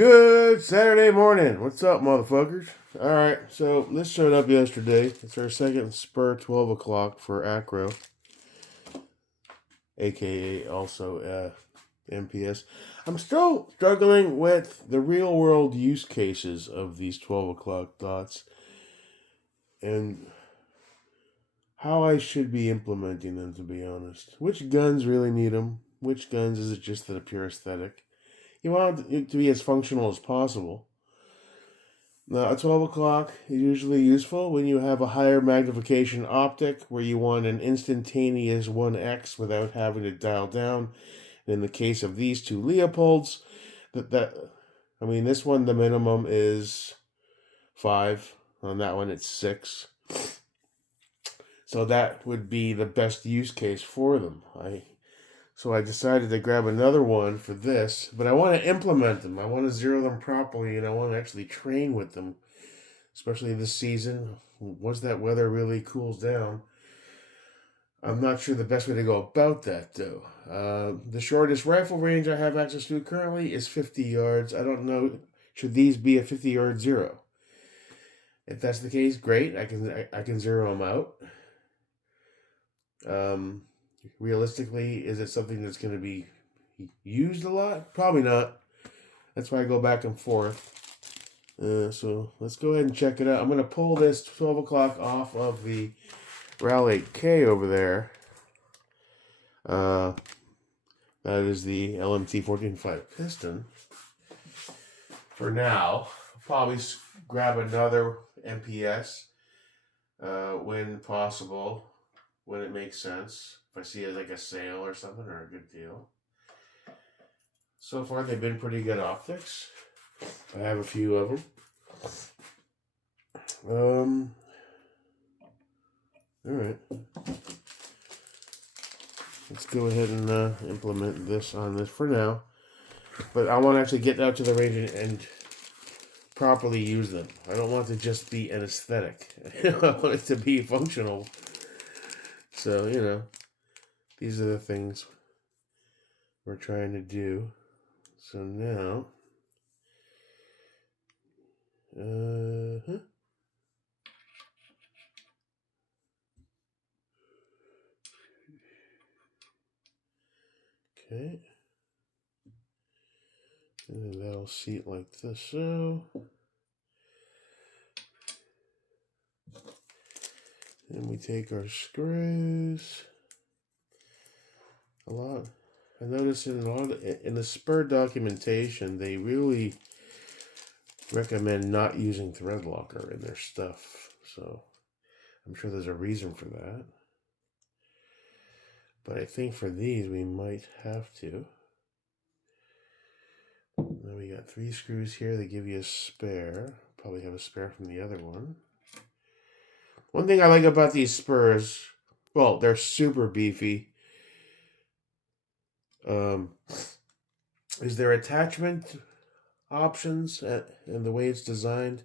Good Saturday morning. What's up, motherfuckers? Alright, so this showed up yesterday. It's our second spur 12 o'clock for Acro, aka also MPS. I'm still struggling with the real world use cases of these 12 o'clock dots and how I should be implementing them, to be honest. Which guns really need them? Which guns is it just the pure aesthetic? You want it to be as functional as possible. Now, a 12 o'clock is usually useful when you have a higher magnification optic where you want an instantaneous 1x without having to dial down. And in the case of these two Leopolds, this one, the minimum is 5. On that one, it's 6. So that would be the best use case for them. So I decided to grab another one for this, but I want to implement them. I want to zero them properly, and I want to actually train with them, especially this season. Once that weather really cools down, I'm not sure the best way to go about that, though. The shortest rifle range I have access to currently is 50 yards. I don't know, should these be a 50-yard zero? If that's the case, great. I can zero them out. Realistically, is it something that's going to be used a lot? Probably not. That's why I go back and forth. So let's go ahead and check it out. I'm going to pull this 12 o'clock off of the RAL 8K over there. That is the LMT 14.5 piston. For now, I'll probably grab another MPS when possible, when it makes sense. If I see it like a sale or something, or a good deal. So far, they've been pretty good optics. I have a few of them. Alright. Let's go ahead and implement this on this for now. But I want to actually get out to the range and properly use them. I don't want it to just be an aesthetic. I want it to be functional. So, these are the things we're trying to do. So now, okay, and then that'll seat like this. So, then we take our screws. I noticed in the spur documentation, they really recommend not using thread locker in their stuff. So I'm sure there's a reason for that. But I think for these, we might have to. Then we got 3 screws here. They give you a spare. Probably have a spare from the other one. One thing I like about these spurs, well, they're super beefy. Is there attachment options and the way it's designed?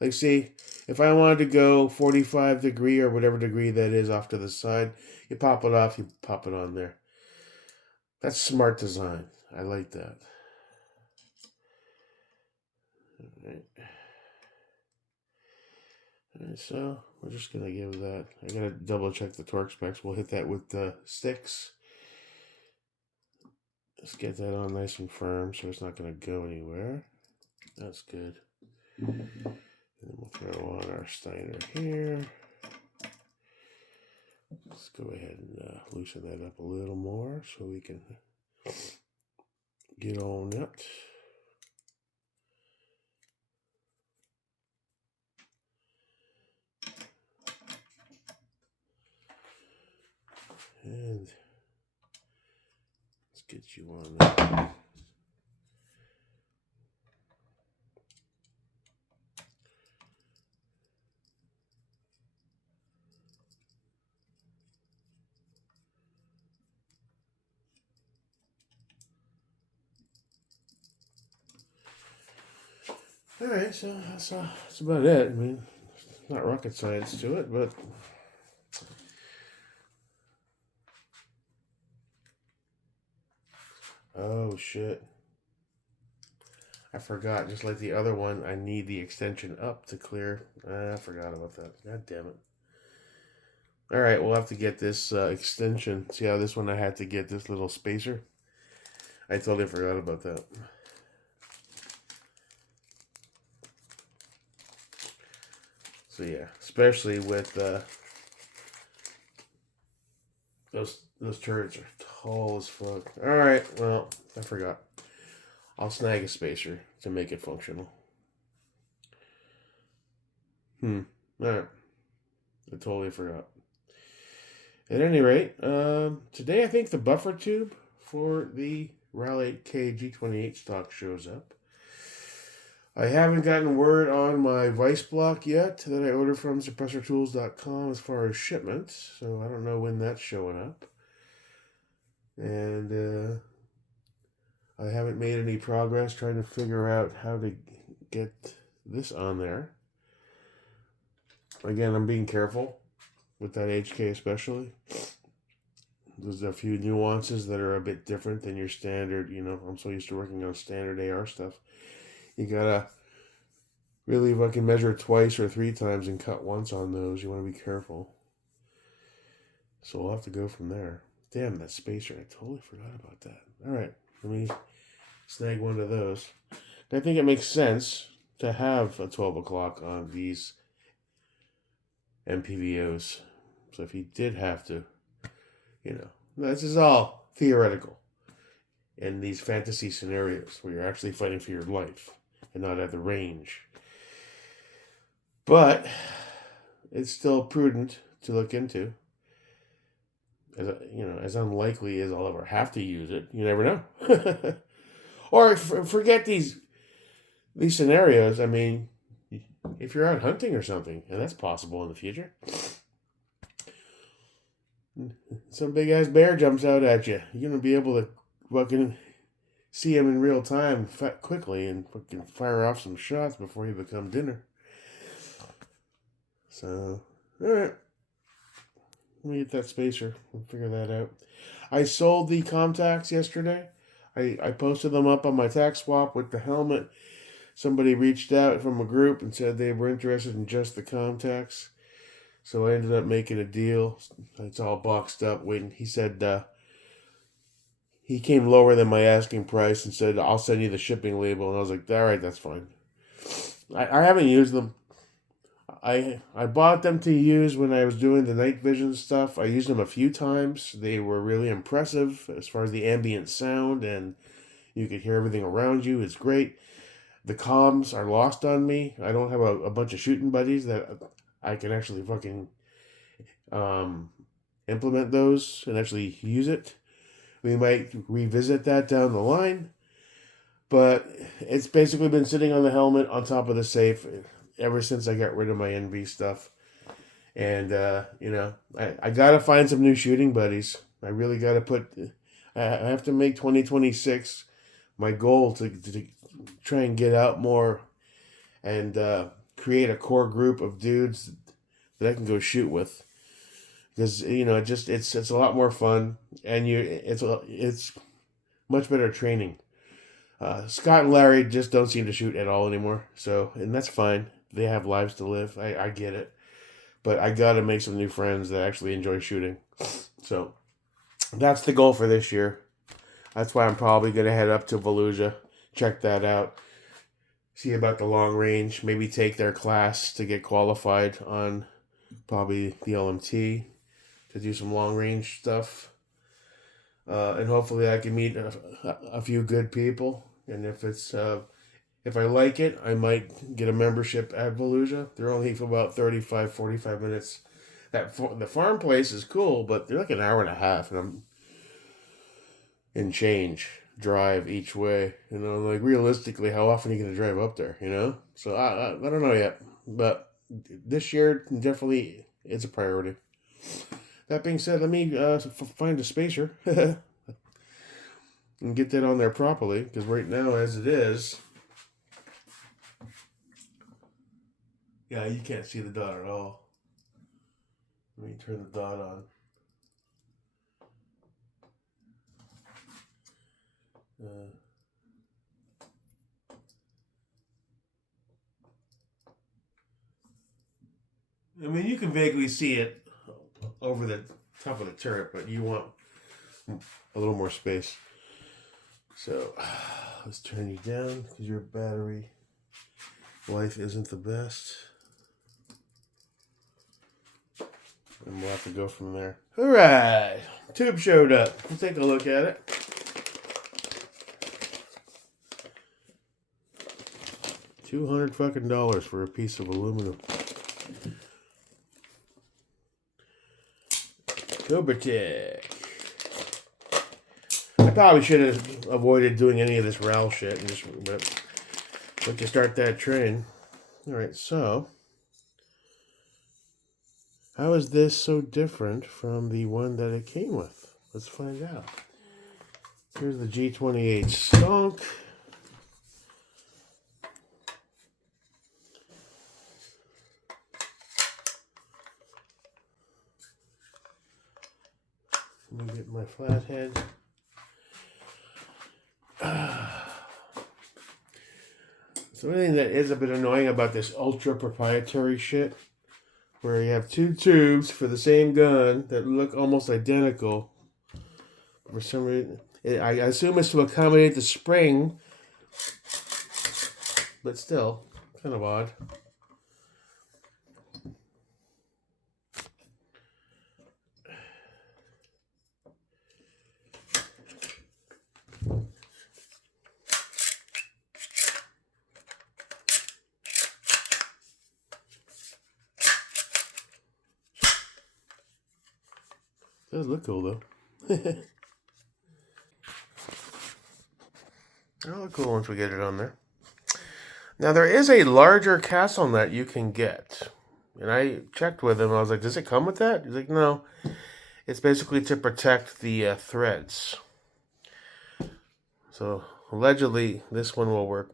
Like, see, if I wanted to go 45 degree or whatever degree that is off to the side, you pop it off, you pop it on there. That's smart design. I like that. Alright, so we're just going to give that, I got to double check the torque specs. We'll hit that with the sticks. Let's get that on nice and firm so it's not going to go anywhere. That's good. And then we'll throw on our Steiner here. Let's go ahead and loosen that up a little more so we can get on it. And let's get you on that. Alright, so that's about it. I mean, it's not rocket science to it, but oh shit. I forgot, just like the other one, I need the extension up to clear. I forgot about that. God damn it. Alright, we'll have to get this extension. See how this one I had to get this little spacer? I totally forgot about that. So yeah, especially with those turrets are tall as fuck. Alright, well, I forgot. I'll snag a spacer to make it functional. Alright. I totally forgot. At any rate, today I think the buffer tube for the RAL 8K G28 stock shows up. I haven't gotten word on my vice block yet that I ordered from suppressortools.com as far as shipments, so I don't know when that's showing up. And I haven't made any progress trying to figure out how to get this on there. Again, I'm being careful with that HK especially. There's a few nuances that are a bit different than your standard, I'm so used to working on standard AR stuff. You gotta really fucking measure twice or three times and cut once on those. You want to be careful. So we'll have to go from there. Damn, that spacer. I totally forgot about that. Alright, let me snag one of those. I think it makes sense to have a 12 o'clock on these MPVOs. So if you did have to, this is all theoretical in these fantasy scenarios where you're actually fighting for your life and not at the range. But it's still prudent to look into. As unlikely as I'll ever have to use it, you never know. Or forget these scenarios. I mean, if you're out hunting or something, and that's possible in the future, some big ass bear jumps out at you. You're gonna be able to fucking see him in real time quickly and fucking fire off some shots before you become dinner. So, alright. Let me get that spacer. We'll figure that out. I sold the contacts yesterday. I posted them up on my tax swap with the helmet. Somebody reached out from a group and said they were interested in just the contacts. So I ended up making a deal. It's all boxed up, waiting. He said he came lower than my asking price and said, I'll send you the shipping label. And I was like, all right, that's fine. I haven't used them. I bought them to use when I was doing the night vision stuff. I used them a few times. They were really impressive as far as the ambient sound, and you could hear everything around you. It's great. The comms are lost on me. I don't have a bunch of shooting buddies that I can actually fucking implement those and actually use it. We might revisit that down the line, but it's basically been sitting on the helmet on top of the safe ever since I got rid of my NV stuff. And, I got to find some new shooting buddies. I really got to I have to make 2026 my goal to try and get out more and create a core group of dudes that I can go shoot with. Because, it's a lot more fun, and it's much better training. Scott and Larry just don't seem to shoot at all anymore. And that's fine. They have lives to live. I get it. But I got to make some new friends that actually enjoy shooting. So that's the goal for this year. That's why I'm probably going to head up to Volusia, check that out, see about the long range, maybe take their class to get qualified on probably the LMT to do some long range stuff. And hopefully I can meet a few good people. And if I like it, I might get a membership at Volusia. They're only for about 35, 45 minutes. The farm place is cool, but they're like an hour and a half, and I'm in change drive each way. Like realistically, how often are you going to drive up there? So I don't know yet, but this year definitely it's a priority. That being said, let me find a spacer and get that on there properly, because right now, as it is, yeah, you can't see the dot at all. Let me turn the dot on. I mean, you can vaguely see it over the top of the turret, but you want a little more space. So let's turn you down because your battery life isn't the best. And we'll have to go from there. All right, tube showed up. We'll take a look at it. $200 for a piece of aluminum. Cobra-Tech. I probably should have avoided doing any of this RAL shit and just let you start that train. All right, so how is this so different from the one that it came with? Let's find out. Here's the G28 Stonk. Let me get my flathead. So one thing that is a bit annoying about this ultra proprietary shit, where you have two tubes for the same gun that look almost identical. For some reason, I assume it's to accommodate the spring, but still, kind of odd. Does look cool though. It'll look cool once we get it on there. Now there is a larger castle nut you can get. And I checked with him. I was like, does it come with that? He's like, no. It's basically to protect the threads. So allegedly this one will work.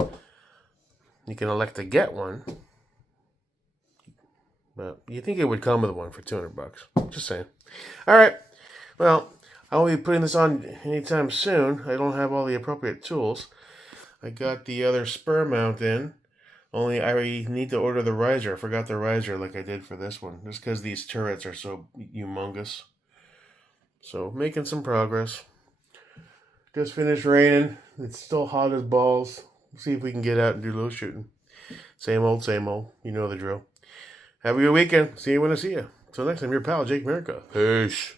You can elect to get one. But you think it would come with one for $200. Just saying. All right. Well, I won't be putting this on anytime soon. I don't have all the appropriate tools. I got the other spur mount in. Only I need to order the riser. I forgot the riser like I did for this one. Just because these turrets are so humongous. So, making some progress. Just finished raining. It's still hot as balls. See if we can get out and do a little shooting. Same old, same old. You know the drill. Have a good weekend. See you when I see you. Till next time, your pal, Jake America. Peace.